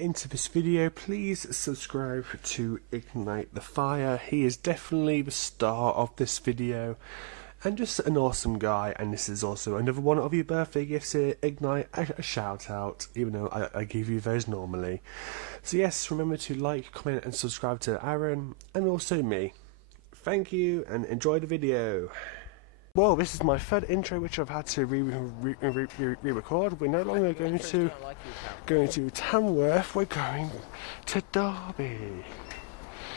get into this video, please subscribe to Ignite the Fire. He is definitely the star of this video and just an awesome guy, and this is also another one of your birthday gifts here. Ignite, a shout out, even though I give you those normally. So yes, remember to like, comment and subscribe to Aaron and also me. Thank you and enjoy the video. Well, this is my third intro which I've had to re-record. We're no longer going to Tamworth, we're going to Derby.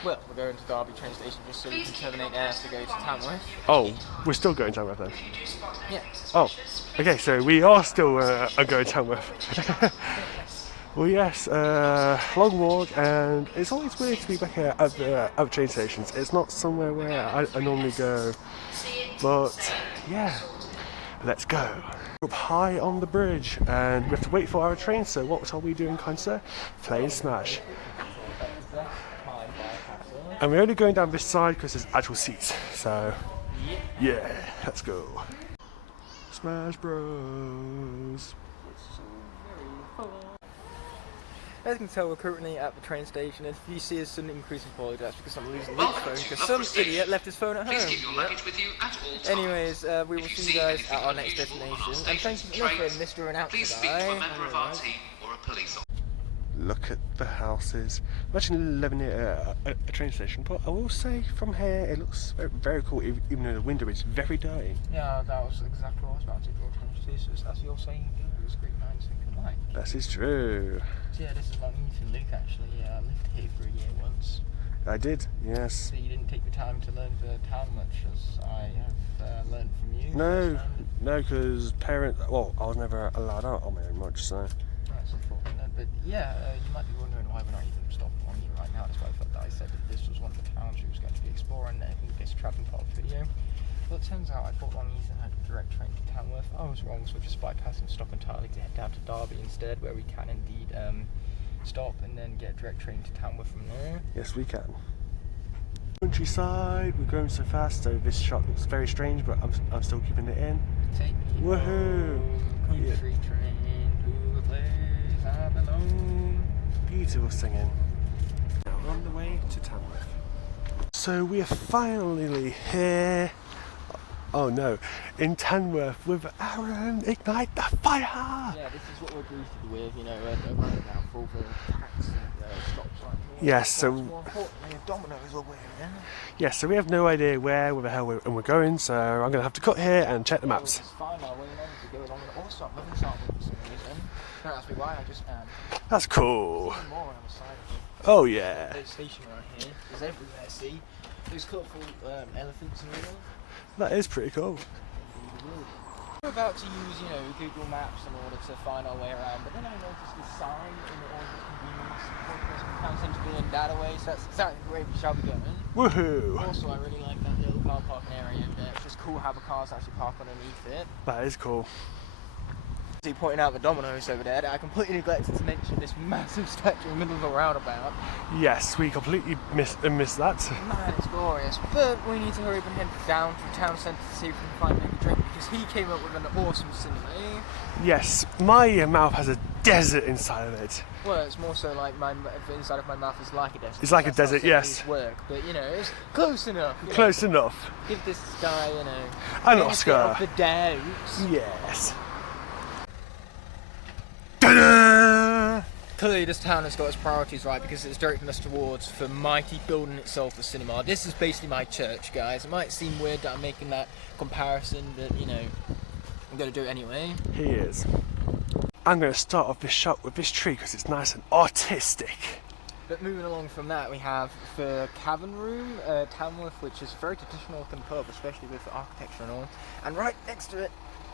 Well, we're going to Derby train station just so we can terminate there to go to Tamworth. Oh, we're still going to Tamworth then? Yeah. Oh, okay, so we are still going to Tamworth. Well, yes, long walk, and it's always weird to be back at the train stations. It's not somewhere where I normally go, but yeah, let's go. We're up high on the bridge, and we have to wait for our train, so what are we doing, kind sir? Playing Smash. And we're only going down this side because there's actual seats, so yeah, let's go. Smash Bros. As you can tell, we're currently at the train station. If you see a sudden increase in quality, that's because I'm losing Luke's phone, because some idiot left his phone at home. Anyways, we will see you guys at our next destination. And thank you for Mr. Announcer Guy. Look at the houses. I'm actually living near a train station, but I will say from here it looks very, very cool, even though the window is very dirty. Yeah, that was exactly what I was about to do. As you're saying, it was great minds think alike. That is true. So yeah, this is my meeting Luke actually. I lived here for a year once. I did, yes. So you didn't take the time to learn the town much as I have learned from you? No, because parents, well, I was never allowed out on my own much, so. That's unfortunate, but yeah, you might be wondering why we're not even stopping on you right now, despite the fact that I said that this was one of the towns we was going to be exploring in this travelling part of the video. Well, it turns out I thought Long Ethan had a direct train to Tamworth. I was wrong, so we're just bypassing stop entirely to head down to Derby instead, where we can indeed stop and then get a direct train to Tamworth from there. Yes, we can. Countryside, we're going so fast, so this shot looks very strange, but I'm still keeping it in. Take me woohoo! Country train to the place I belong. Beautiful singing. Now we're on the way to Tamworth. So we are finally here. Oh no, in Tamworth with Aaron, Ignite the Fire! Yeah, this is what we're greeted with, you know, a roundabout full of taxi stops like this. Yes, so more importantly, Domino's are wearing. Yes, so we have no idea where the hell we're going, so I'm going to have to cut here and check the maps. It's fine now, we're going to go along and also I'm loving something for some reason. Don't ask me why, I just am. That's cool. There's more on the side of it. Oh yeah. There's a station right here, there's everywhere, see? There's colourful elephants and all. That is pretty cool. We're about to use, you know, Google Maps in order to find our way around, but then I noticed this sign in the order of convenience. Counts into being that away, so that's exactly where we shall be going. Woohoo! Also, I really like that little car parking area, and it's just cool how the cars actually park underneath it. That is cool. So you're pointing out the Domino's over there, I completely neglected to mention this massive statue in the middle of a roundabout. Yes, we completely missed that. Man, it's glorious, but we need to hurry up and head down to the town centre to see if we can find a drink, because he came up with an awesome simile. Yes, my mouth has a desert inside of it. Well, it's more so like the inside of my mouth is like a desert. It's like a desert, yes. Work, but you know, it's close enough. Close enough. Give this guy, you know, an Oscar. Of the doubt. Yes. Clearly this town has got its priorities right because it's directing us towards the mighty building itself, the cinema. This is basically my church, guys. It might seem weird that I'm making that comparison, but you know, I'm going to do it anyway. He is. I'm going to start off this shot with this tree because it's nice and artistic. But moving along from that, we have the Cavern Room, Tamworth, which is a very traditional looking pub, especially with the architecture and all. And right next to it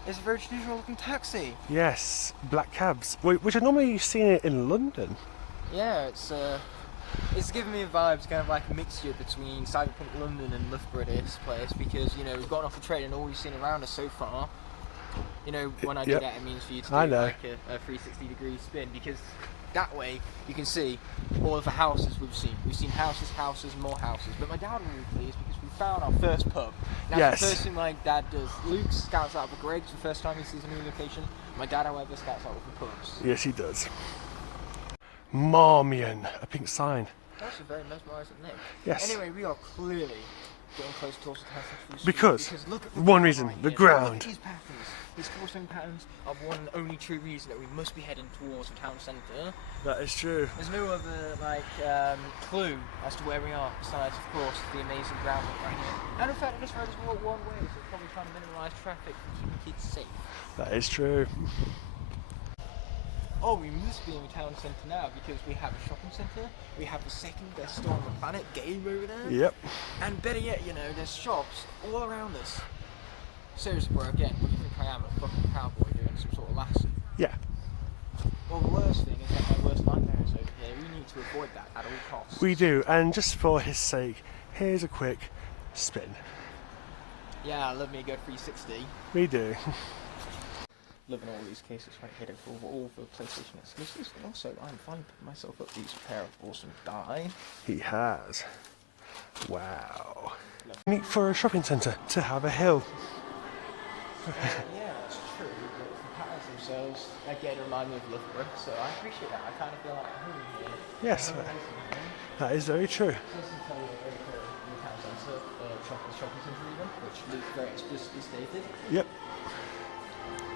is a very traditional looking taxi. Yes, black cabs, which I normally see it in London. Yeah, it's giving me vibes, kind of like a mixture between cyberpunk London and Loughborough, this place, because you know we've gotten off the train and all we've seen around us so far. You know, when I do that, it means for you to do like a 360-degree spin, because that way you can see all of the houses we've seen. We've seen houses, more houses. But my dad was really pleased because we found our first pub. Now, yes. The first thing my dad does, Luke scouts out the Greg's the first time he sees a new location. My dad, however, scouts out with the pubs. Yes, he does. Marmion, a pink sign. That's a very mesmerising name. Yes. Anyway, we are clearly getting close towards the town centre. Because look at the one ground reason, right the here. ground. Look at these patterns. These cobblestone patterns are one and only true reason that we must be heading towards the town centre. That is true. There's no other clue as to where we are besides, of course, the amazing groundwork right here. And in fact, this road is all one way, so we're probably trying to minimise traffic and keep kids safe. That is true. Oh, we must be in the town centre now because we have a shopping centre, we have the second best store on the planet, Game, over there. Yep. And better yet, you know, there's shops all around us. Seriously, bro, again, what do you think I am, a fucking cowboy doing some sort of lassie? Yeah. Well, the worst thing is that my worst nightmare is over here. We need to avoid that at all costs. We do, and just for his sake, here's a quick spin. Yeah, I love me a good 360. We do. Loving all these cases right here for all the PlayStation exclusives, and also I'm finally picking myself up these pair of awesome die. He has. Wow. Neat for a shopping centre to have a hill. Yeah, that's true. But the patterns themselves, again, remind me of Loughborough, so I appreciate that. I kind of feel like I'm home here. Yes, that is very true. Shopping centre even, which Luke very explicitly stated. Yep.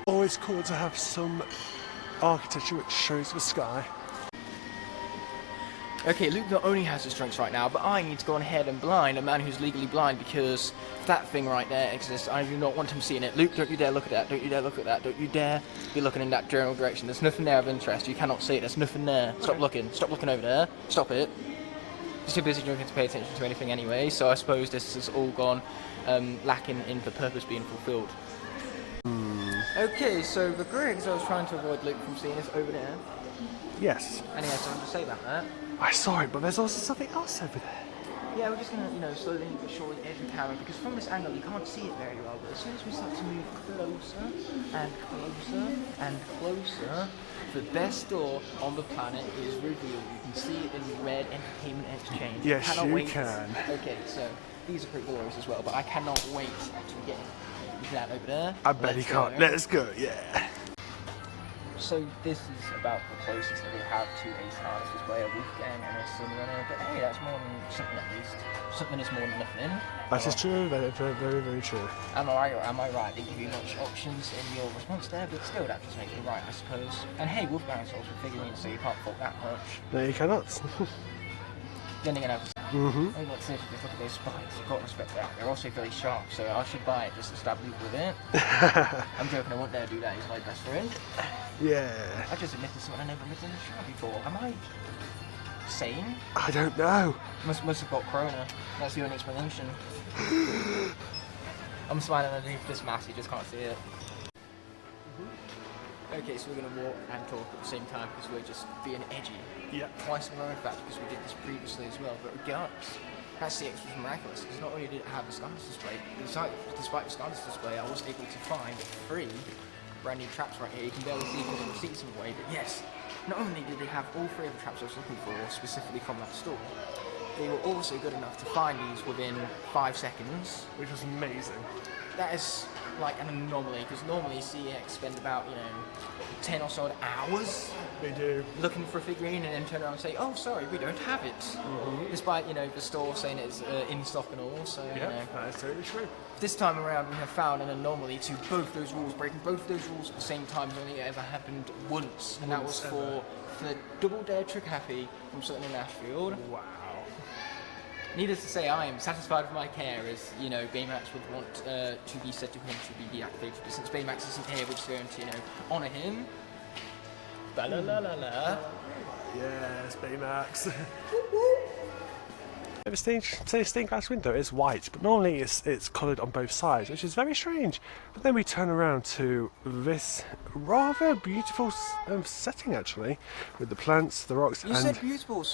Always cool to have some architecture which shows the sky. Okay, Luke not only has his strengths right now, but I need to go on ahead and blind a man who's legally blind because that thing right there exists. I do not want him seeing it. Luke, don't you dare look at that. Don't you dare look at that. Don't you dare be looking in that general direction. There's nothing there of interest. You cannot see it. There's nothing there. Stop looking. Stop looking over there. Stop it. He's too busy drinking to pay attention to anything anyway, so I suppose this has all gone lacking in the purpose being fulfilled. Okay, so the Griggs I was trying to avoid Luke from seeing is over there. Yes. And he has something to say about that. I saw it, but there's also something else over there. Yeah, we're just gonna, slowly but surely edge the camera because from this angle you can't see it very well. But as soon as we start to move closer and closer and closer, the best store on the planet is revealed. You can see it in Red Entertainment Exchange. Yes, Cannot you wait. can. Okay, so these are pretty glorious as well, but I cannot wait to get that over there. I bet he can't. Let's go, yeah. So this is about the closest that we have to a Stardust display, a Wolfgang and a Sunrunner, but hey, that's more than something at least. Something is more than nothing. That is true, very, very, very true. Am I right? They give you much options in your response there, but still that just makes it right, I suppose. And hey, Wolfgang's also figurines, so you can't fault that much. No, you cannot. Then again, let's say if you just look at those spikes, you've got to respect that. They're also very sharp, so I should buy it just to stab Luke with it. I'm joking, I won't dare do that, he's my best friend. Yeah. I just admitted something I never admitted in the show before. Am I sane? I don't know. Must have got corona. That's the only explanation. I'm smiling underneath this mask, you just can't see it. Okay, so we're going to walk and talk at the same time because we're just being edgy. Yeah. Twice in a row, in fact, because we did this previously as well. But regardless, that CX was miraculous because not only did it have the Stardust display, despite the Stardust display, I was able to find 3 brand new traps right here. You can barely see because of the seats in the way, but yes, not only did they have all 3 of the traps I was looking for specifically from that store, they were also good enough to find these within 5 seconds. Which was amazing. That is like an anomaly because normally CX spend about 10 or so hours They do. looking for a figurine and then turn around and say, oh sorry, we don't have it, despite the store saying it's in stock and all. So Yeah, that is totally true. this time around we have found an anomaly to both those rules. Breaking both of those rules at the same time has only ever happened once, and that was for the Double Dare Trick Happy from Sutton and Ashfield. Wow. Needless to say, I am satisfied with my care, as Baymax would want to be said to him to be deactivated. But since Baymax isn't here, we're just going to honour him. Ba la la la la. Yes, Baymax. The stained glass window is white, but normally it's coloured on both sides, which is very strange. But then we turn around to this rather beautiful setting, actually, with the plants, the rocks, You and said beautiful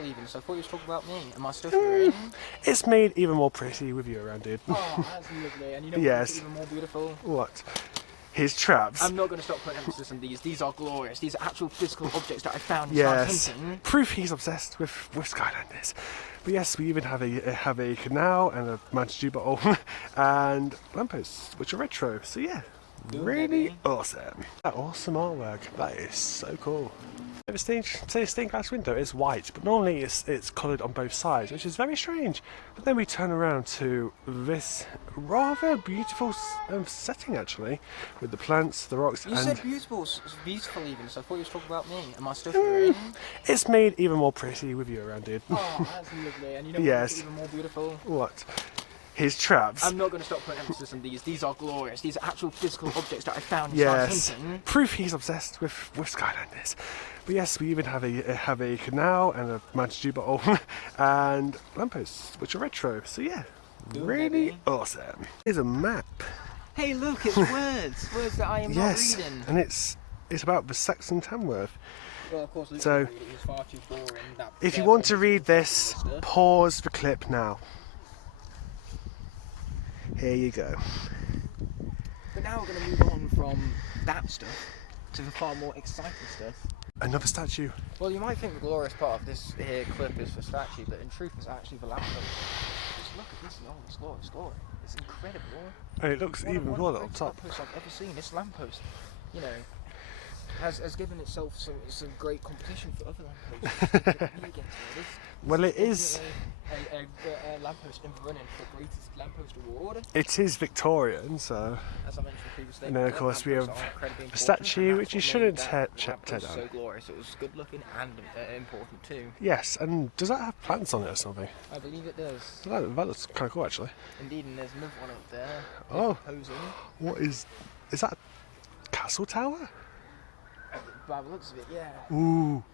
even, so I thought you were talking about me. Am I still figuring? it's made even more pretty with you around, dude. Oh, that's lovely. And you know Yes. what's even more beautiful? What? His traps. I'm not going to stop putting emphasis on these. These are glorious. These are actual physical objects that I found in Yes, Southampton. proof he's obsessed with Skylanders. But yes, we even have a canal and a Mountain Dew bottle and lampposts, which are retro. So yeah, really baby. awesome. That awesome artwork. That is so cool. The stained glass window is white, but normally it's coloured on both sides, which is very strange. But then we turn around to this rather beautiful setting, actually, with the plants, the rocks, You and said beautiful even, so I thought you were talking about me. Am I still hearing? it's made even more pretty with you around, dude. Oh, that's lovely. And you know Yes. what's even more beautiful? What? His traps. I'm not going to stop putting emphasis on these. These are glorious. These are actual physical objects that I found in Yes, Southampton. proof he's obsessed with Skylanders. But yes, we even have a canal and a Mountain Dew bottle and lampposts, which are retro. So yeah, Ooh, really maybe. awesome. Here's a map. Hey, look, it's words that I am not reading. And it's about the Saxon Tamworth. Well, of course, Luke So, didn't read it. He was far too boring. If you want to read this, pause the clip now. Here you go. But now we're going to move on from that stuff to the far more exciting stuff. Another statue. Well, you might think the glorious part of this here clip is the statue, but in truth, it's actually the lamppost. Just look at this, it's glorious. It's incredible. And it looks even more one on of the top. greatest lampposts I've ever seen. This lamppost, you know, has given itself some great competition for other lampposts. Well, it is. A lamppost in the running for greatest lamppost award. It is Victorian, so. As I mentioned previously. And then of course we have a statue which you shouldn't tear down. So glorious. It was good looking and important too. Yes, and does that have plants on it or something? I believe it does. That looks kind of cool, actually. Indeed, and there's another one up there. Oh. Posing. What is that? Castle tower? By the looks of it, yeah. Ooh.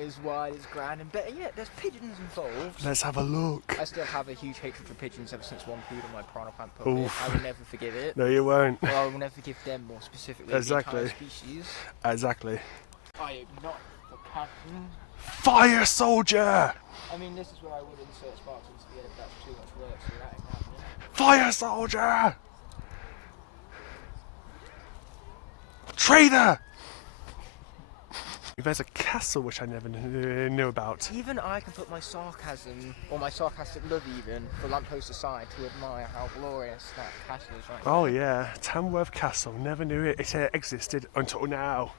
It's wide, it's grand, and better yet, there's pigeons involved. Let's have a look. I still have a huge hatred for pigeons ever since one pooed on my piranha plant puppet. Oof. I will never forgive it. No, you won't. Well, I will never forgive them more specifically. Exactly. The entire species. Exactly. I am not the captain. Fire soldier! I mean, this is where I would insert sparks into the edit, but that's too much work, so that ain't happening. Fire soldier! Traitor! There's a castle which I never knew about. Even I can put my sarcasm, or my sarcastic love even, for lamppost aside to admire how glorious that castle is right now. Oh yeah, Tamworth Castle. Never knew it existed until now.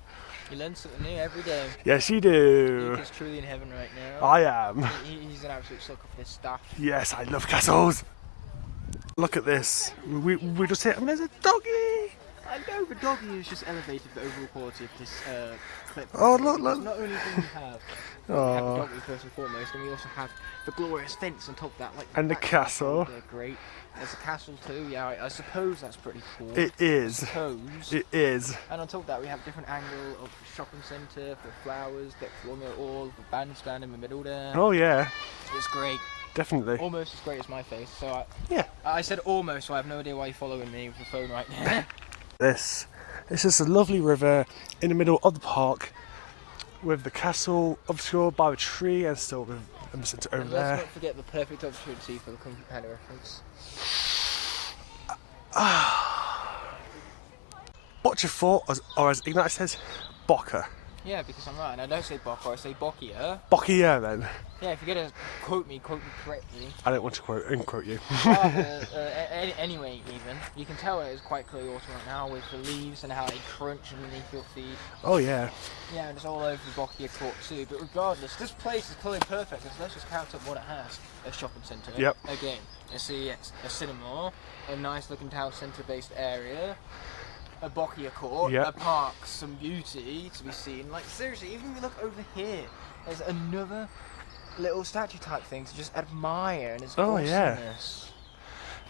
You learn something new every day. Yes, you do. Luke is truly in heaven right now. I am. He's an absolute sucker for this stuff. Yes, I love castles. Look at this. We just hit. There's a doggy. I know the doggy has just elevated the overall quality of this clip. Oh, look. Not only do we have the doggy first and foremost, and we also have the glorious fence on top of that. Like And the castle. They're great. There's a castle too. Yeah, I suppose that's pretty cool. It is. I suppose. It is. And on top of that, we have a different angle of the shopping centre for flowers decked along it all, the bandstand in the middle there. Oh yeah, It's great. definitely. Almost as great as my face. So Yeah. I said almost, so I have no idea why you're following me with the phone right now. This is a lovely river in the middle of the park, with the castle obscured by a tree and still with the centre over And there. let's not forget the perfect opportunity for the Kung Fu Panda reference. What's your thought, or as Ignite says, Bokka? Yeah, because I'm right, and I don't say Bokka, I say Bokia. Bokkia then. Yeah, if you're gonna quote me correctly. I don't want to quote you. Anyway, even you can tell it is quite clearly autumn right now with the leaves and how they crunch underneath your feet. Oh yeah. Yeah, and it's all over the Bokia court too. But regardless, this place is clearly perfect. So let's just count up what it has: a shopping centre. Yep. Again, a cinema, a nice looking town centre based area. A Bokia court, Yep. a park, some beauty to be seen. Like seriously, even if you look over here, there's another little statue type thing to just admire, and it's awesomeness.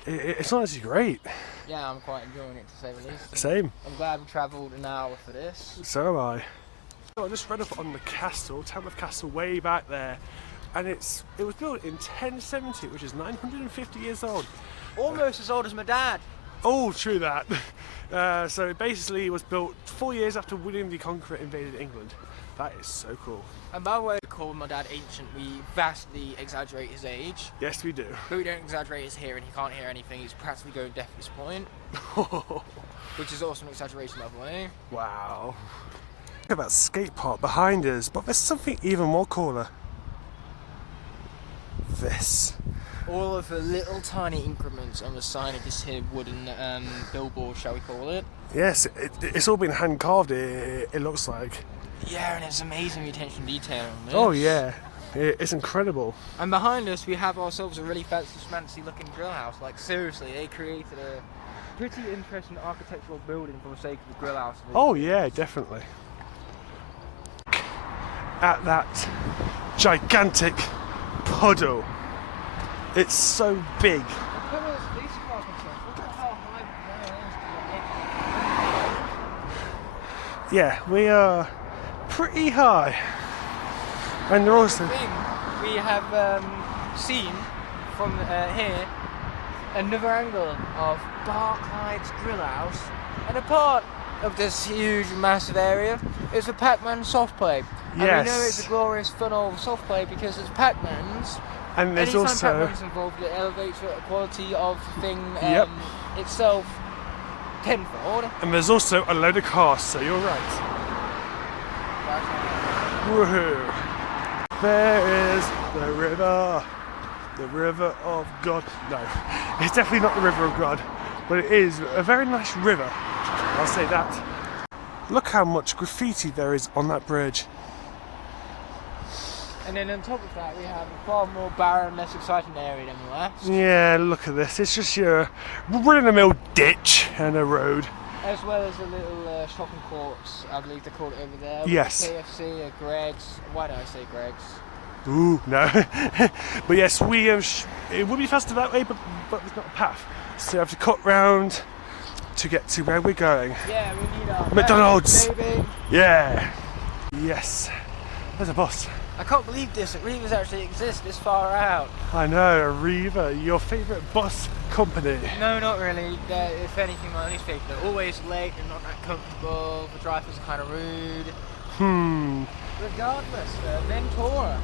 It's honestly great. Yeah, I'm quite enjoying it to say the least. Same. I'm glad we travelled an hour for this. So am I. So I just read up on the castle, Tamworth Castle, way back there, and it was built in 1070, which is 950 years old. Almost as old as my dad. Oh, true that. So it basically was built 4 years after William the Conqueror invaded England. That is so cool. And by the way, we call my dad ancient. We vastly exaggerate his age. Yes, we do. But we don't exaggerate his hearing. He can't hear anything. He's practically going deaf at this point. Which is also an exaggeration, by the way. Wow. Look at that skate park behind us, but there's something even more cooler. This. All of the little tiny increments on the side of this here wooden billboard, shall we call it? Yes, it's all been hand carved, it looks like. Yeah, and it's amazing the attention to detail on this. Oh yeah, it's incredible. And behind us we have ourselves a really fancy looking grill house. Like seriously, they created a pretty interesting architectural building for the sake of the grill house. Oh yeah, definitely. At that gigantic puddle. It's so big. Yeah, we are pretty high. And they're also... We have seen from here another angle of Barclay's Grill House, and a part of this huge, massive area is the Pac-Man soft play. Yes. And we know it's a glorious, fun old soft play because it's Pac-Man's. And there's anytime also... Pac-Man's involved, it elevates the quality of the thing itself tenfold. And there's also a load of cars, so you're right. Woohoo! There is the river of God. No, it's definitely not the river of God, but it is a very nice river. I'll say that. Look how much graffiti there is on that bridge. And then on top of that, we have a far more barren, less exciting area than the last. Yeah, look at this. It's just your run-of-the-mill ditch and a road. As well as a little shopping courts, I believe they call it over there. Yes. KFC, Greg's. Why do I say Greg's? Ooh, no. But yes, we it would be faster that way, but there's not a path. So you have to cut round to get to where we're going. Yeah, we need our McDonald's. baby. Yeah. Yes. There's a bus. I can't believe this. That Reavers actually exist this far out. I know, Arriva, your favourite bus company. No, not really. If anything, my least favourite. They're always late and not that comfortable. The drivers are kind of rude. Regardless, Ventura.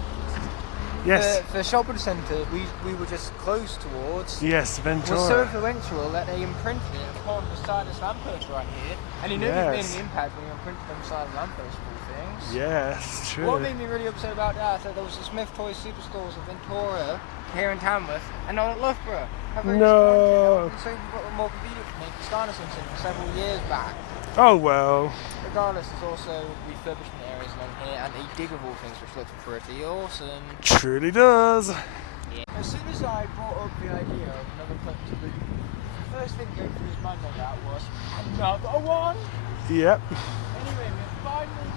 Yes. The shopping centre we were just close towards. Yes, Ventura. Was so influential that they imprinted it upon the side of lamppost right here. And you know you've made an impact when you imprinted on the side of lamppost for things. Yes, true. What made me really upset about that is that there was the Smith Toys Superstores of Ventura here in Tamworth and not at Loughborough. No. So we've got more convenient for me for Starnison for several years back. Oh well. Regardless, there's also refurbishment areas along here and a dig of all things which looks pretty awesome. Truly does. Yeah. As soon as I brought up the idea of another clip to loop, the first thing going through his mind on that was another one. Yep. Anyway, we finally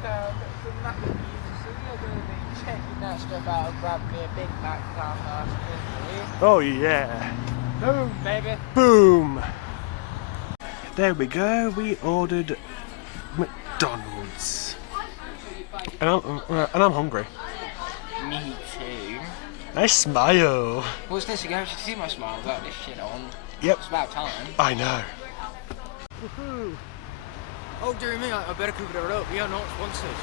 found the map of music, so we are going to be checking that stuff out and grabbing me a Big Mac from Oh yeah. Boom, baby. Boom. There we go. We ordered McDonald's, and I'm hungry. Me too. I smile. What's this? You can actually see my smile without this shit on. Yep. It's about time. I know. Woohoo! Oh dear me, I better cover that up. We are not sponsored.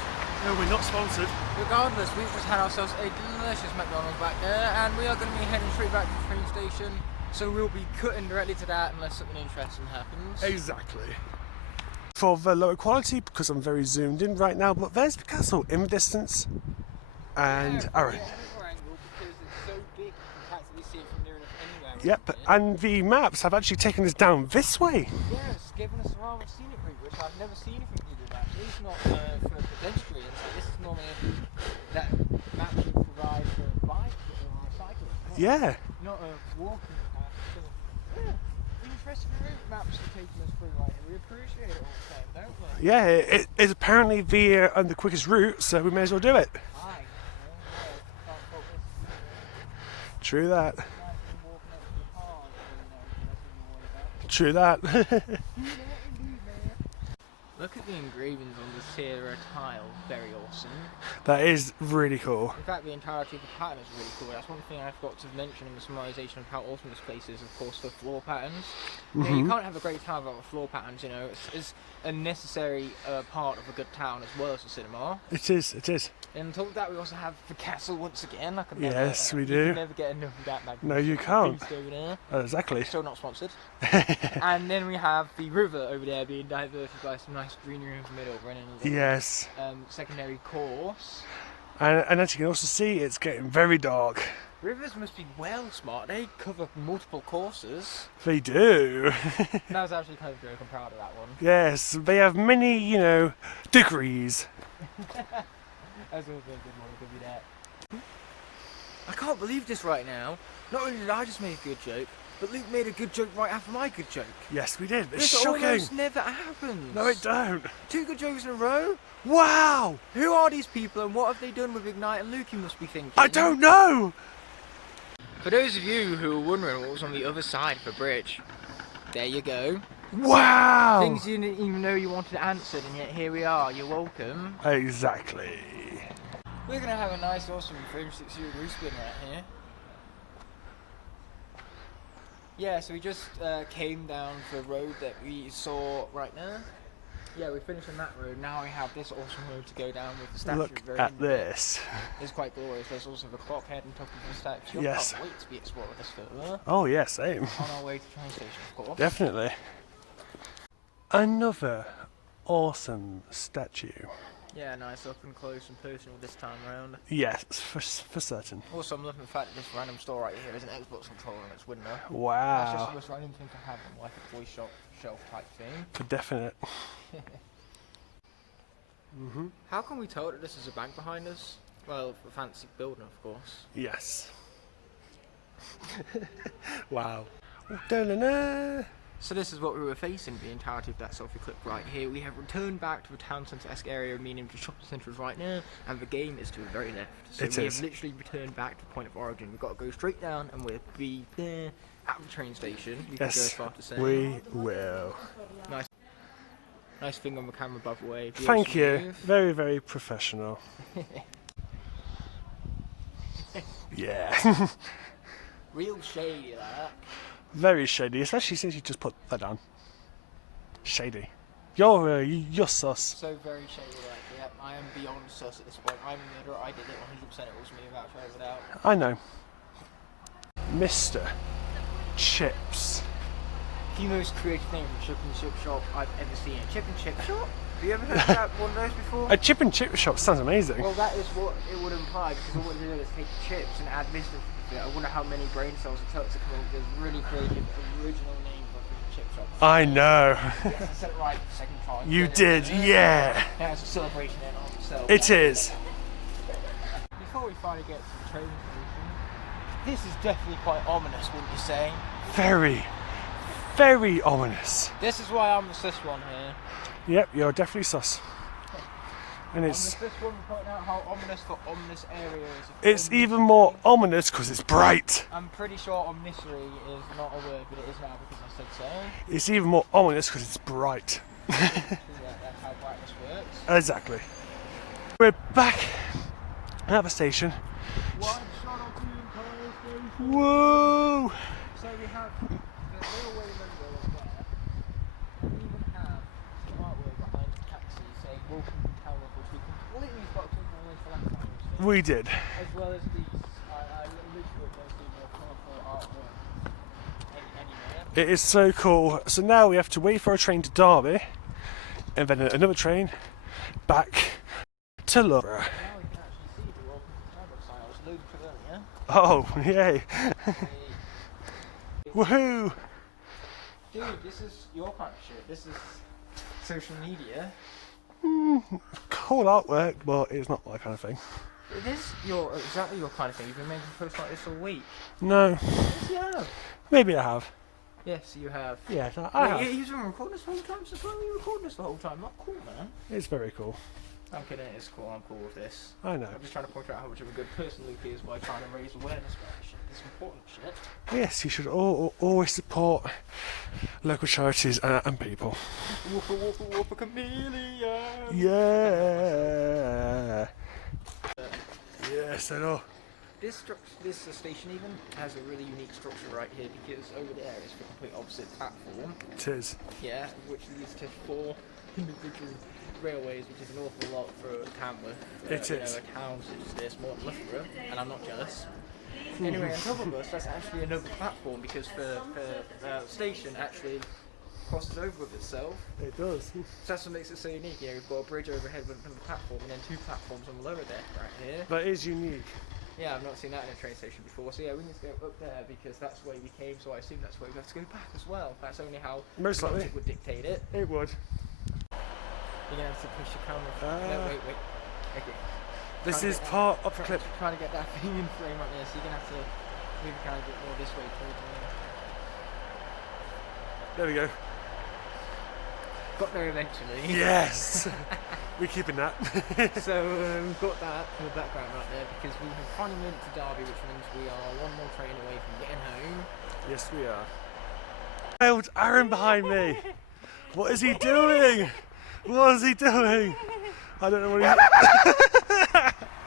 No, we're not sponsored. Regardless, we've just had ourselves a delicious McDonald's back there, and we are going to be heading straight back to the train station. So we'll be cutting directly to that unless something interesting happens. Exactly. For the lower quality, because I'm very zoomed in right now, but there's the castle in the distance, and Aaron. Because it's so big, you can practically see it from near enough anywhere. Yep, and the maps have actually taken us down this way. Yes, giving us a rather scenic route, which I've never seen from Google Maps. At least not for pedestrians. This is normally that map you provide for bikes or cyclists. Yeah. Not a walking path. So, yeah, interesting route maps are taking us through right here. We appreciate it all the time, don't we? Yeah, it's apparently the quickest route, so we may as well do it. Aye. Can't fault this. True that. Nice and walking up to the park, that's True that. Look at the engravings on this here tile, very awesome. That is really cool. In fact, the entirety of the pattern is really cool. That's one thing I forgot to mention in the summarisation of how awesome this place is, of course, the floor patterns. You know, you can't have a great town without floor patterns, you know. It's a necessary part of a good town as well as a cinema. It is, it is. And on top of that, we also have the castle once again. Yes, we you do. can never get enough of that magnificent No, you can't. beast over there. Exactly. Still not sponsored. And then we have the river over there being diverted by some nice greenery in the middle, running a little Yes. secondary course. And as you can also see, it's getting very dark. Rivers must be well smart. They cover multiple courses. They do. That was actually kind of a joke. I'm proud of that one. Yes, they have many, degrees. As always, good morning, give you that. I can't believe this right now. Not only did I just make a good joke, but Luke made a good joke right after my good joke. Yes, we did. It's This shocking. almost never happens. No, it don't. 2 good jokes in a row? Wow! Who are these people and what have they done with Ignite and Luke, you must be thinking? I don't know! For those of you who are wondering what was on the other side of the bridge, there you go. Wow! Things you didn't even know you wanted answered, and yet here we are. You're welcome. Exactly. We're going to have a nice, awesome 360 degree spin right here. Yeah, so we just came down the road that we saw right now. Yeah, we finished on that road. Now we have this awesome road to go down with the statue. Look very at this. It's quite glorious. There's also the clock head on top of the statue. Yes. I can't wait to be exploring this further. Oh, yeah, same. On our way to the train station, of course. Definitely. Another awesome statue. Yeah, nice up and close and personal this time around. Yes, for certain. Also, I'm loving the fact that this random store right here is an Xbox controller in its window. That's just the Wow. most random thing to have on like a toy shop shelf type thing. For definite. How can we tell that this is a bank behind us? Well, a fancy building, of course. Yes. Wow. Oh, da-na-na. So this is what we were facing the entirety of that selfie clip right here. We have returned back to the town centre-esque area, meaning the shopping centre is right now, and the game is to the very left. So we have literally returned back to the point of origin. We've got to go straight down, and we'll be there at the train station. You can go as far to say. We will. Nice thing on the camera, by the way. Thank you. Very, very professional. Yeah. Real shady, that. Very shady, especially since you just put that down. Shady. You're sus. So very shady, like, yep, I am beyond sus at this point. I'm a murderer, I did it 100%, it was me without trying it out. I know. Mr. Chips. The most creative name for chip and chip shop I've ever seen. A chip and chip shop? Have you ever heard of that one of those before? A chip and chip shop sounds amazing. Well, that is what it would imply, because all it did is take chips and add this to it. I wonder how many brain cells it took to come up with a really creative, original name for a chip shop. I know. Yes, I said it right the second time. You did, yeah. Yeah, it's a celebration in on itself. It is. Before we finally get to the train station, this is definitely quite ominous, wouldn't you say? Very, very ominous. This is why I'm the sus one here. Yep, you're definitely sus. And I'm it's the sus one pointing out how ominous the ominous area is. it's even more ominous because it's bright. I'm pretty sure omnissery is not a word, but it is now because I said so. It's even more ominous because it's bright. That's how brightness works. Exactly. We're back at the station. One shot or two entire station. Whoa! So we have the railway logo up there. We even have the artwork behind the taxi saying "Welcome to Tamworth," which we completely forgot to acknowledge the last time we were We did. as well as these. I literally don't see more colourful artwork anywhere. It is so cool. So now we have to wait for a train to Derby, and then another train back to Loughborough. Now we can actually see the Welcome to Tamworth sign. I was alluding to earlier. Oh, yay! Woohoo! Dude, this is your kind of shit. This is social media. Cool artwork, but it's not my kind of thing. It is exactly your kind of thing. You've been making posts like this all week. No, Yes, you have. maybe I have. Yes, you have. Yeah, I have. You've been recording this the whole time, so why are you recording this the whole time? Not cool, man. It's very cool. I'm kidding, it's cool, I'm cool with this. I know. I'm just trying to point out how much of a good person Luke is by trying to raise awareness about this shit. This important shit. Yes, you should always support local charities and people. Whoopa whoopa whoopa chameleon! Yeah. Yes, I know. This station even has a really unique structure right here because over there is the complete opposite platform. It is. Yeah, which leads to 4 individual railways, which is an awful lot for Tamworth. It is. A town such as this, more than Loughborough, and I'm not jealous. Anyway, on top of us, that's actually another platform because the station actually crosses over with itself. It does. So that's what makes it so unique. Yeah, we've got a bridge overhead with another platform and then 2 platforms on the lower deck right here. That is unique. Yeah, I've not seen that in a train station before. So yeah, we need to go up there because that's where we came. So I assume that's where we have to go back as well. That's only how Most likely. logic would dictate it. It would. You're gonna have to push your camera. No, wait. Okay. This is part of the clip. Trying to get that thing in frame like this. You're gonna have to move the camera a bit more this way towards me. There we go. Got there eventually. Yes! We're keeping that. So we've got that in the background right there because we have finally made it to Derby, which means we are one more train away from getting home. Yes, we are. Wild Aaron behind me. What is he doing? What is he doing? I don't know what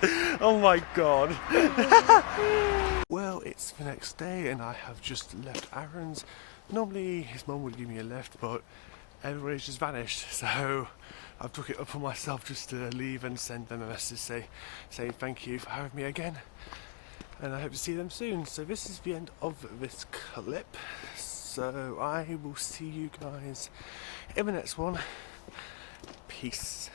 he's... Oh my god. Well, it's the next day and I have just left Aaron's. Normally his mum would give me a lift, but everybody's just vanished, so I've took it upon myself just to leave and send them a message saying thank you for having me again, and I hope to see them soon. So this is the end of this clip, so I will see you guys in the next one. Peace.